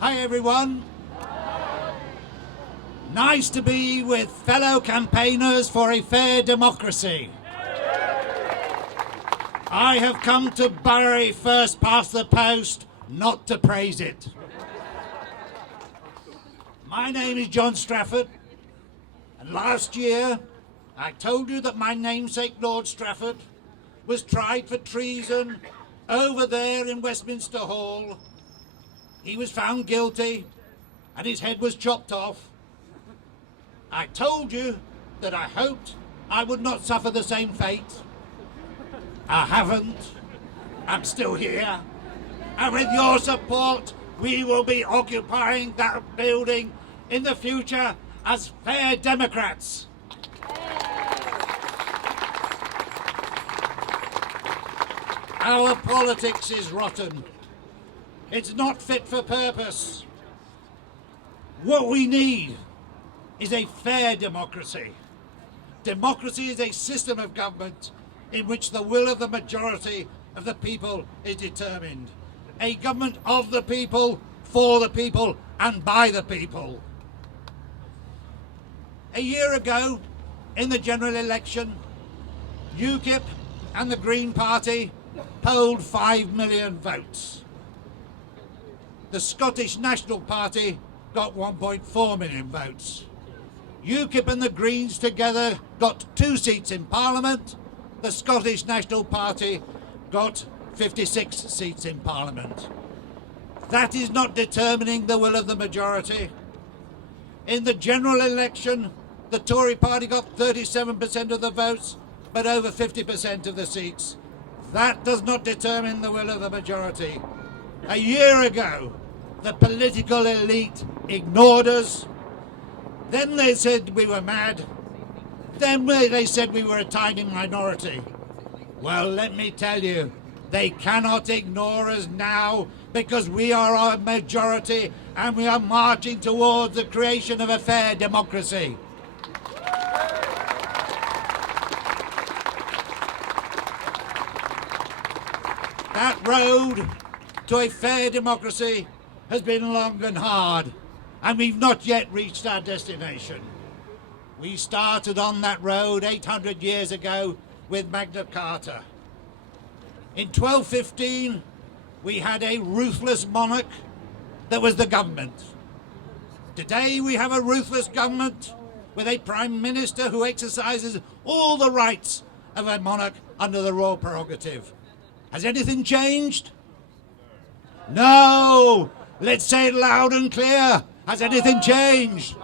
Hi everyone. Nice to be with fellow campaigners for a fair democracy. I have come to Bury first past the post, not to praise it. My name is John Strafford, and last year I told you that my namesake Lord Strafford was tried for treason over there in Westminster Hall. He was found guilty and his head was chopped off. I told you that I hoped I would not suffer the same fate. I haven't. I'm still here. And with your support, we will be occupying that building in the future as fair Democrats. Our politics is rotten. It's not fit for purpose. What we need is a fair democracy. Democracy is a system of government in which the will of the majority of the people is determined. A government of the people, for the people, and by the people. A year ago, in the general election, UKIP and the Green Party polled 5 million votes. The Scottish National Party got 1.4 million votes. UKIP and the Greens together got 2 seats in Parliament. The Scottish National Party got 56 seats in Parliament. That is not determining the will of the majority. In the general election, the Tory party got 37% of the votes, but over 50% of the seats. That does not determine the will of the majority. A year ago, the political elite ignored us. Then they said we were mad. Then they said we were a tiny minority. Well, let me tell you, they cannot ignore us now because we are a majority and we are marching towards the creation of a fair democracy. That road to a fair democracy has been long and hard, and we've not yet reached our destination. We started on that road 800 years ago with Magna Carta. In 1215, we had a ruthless monarch that was the government. Today we have a ruthless government with a prime minister who exercises all the rights of a monarch under the royal prerogative. Has anything changed? No! Let's say it loud and clear. Has anything changed?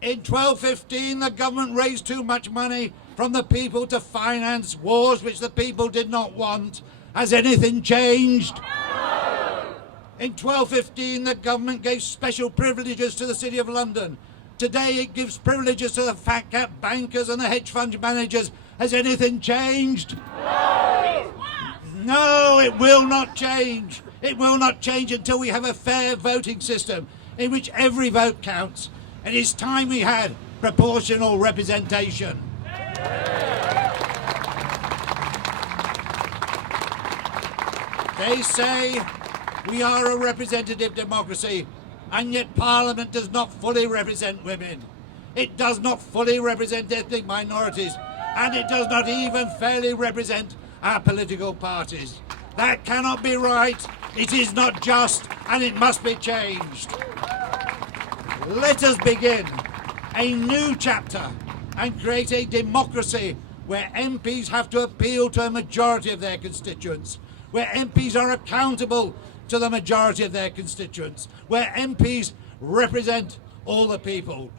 In 1215, the government raised too much money from the people to finance wars which the people did not want. Has anything changed? In 1215, the government gave special privileges to the City of London. Today, it gives privileges to the fat cat bankers and the hedge fund managers. Has anything changed? No, it will not change. It will not change until we have a fair voting system in which every vote counts. And it's time we had proportional representation. They say we are a representative democracy, and yet Parliament does not fully represent women. It does not fully represent ethnic minorities, and it does not even fairly represent our political parties. That cannot be right. It is not just, and it must be changed. Let us begin a new chapter and create a democracy where MPs have to appeal to a majority of their constituents, where MPs are accountable to the majority of their constituents, where MPs represent all the people.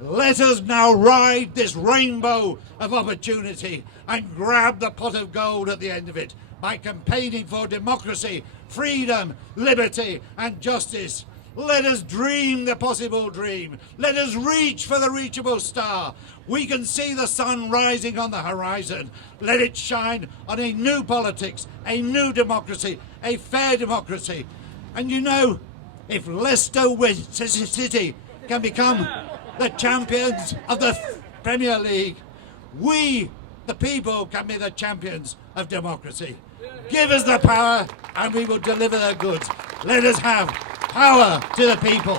Let us now ride this rainbow of opportunity and grab the pot of gold at the end of it by campaigning for democracy, freedom, liberty and justice. Let us dream the possible dream. Let us reach for the reachable star. We can see the sun rising on the horizon. Let it shine on a new politics, a new democracy, a fair democracy. And you know, if Leicester City can become the champions of the Premier League, we, the people, can be the champions of democracy. Give us the power and we will deliver the goods. Let us have power to the people.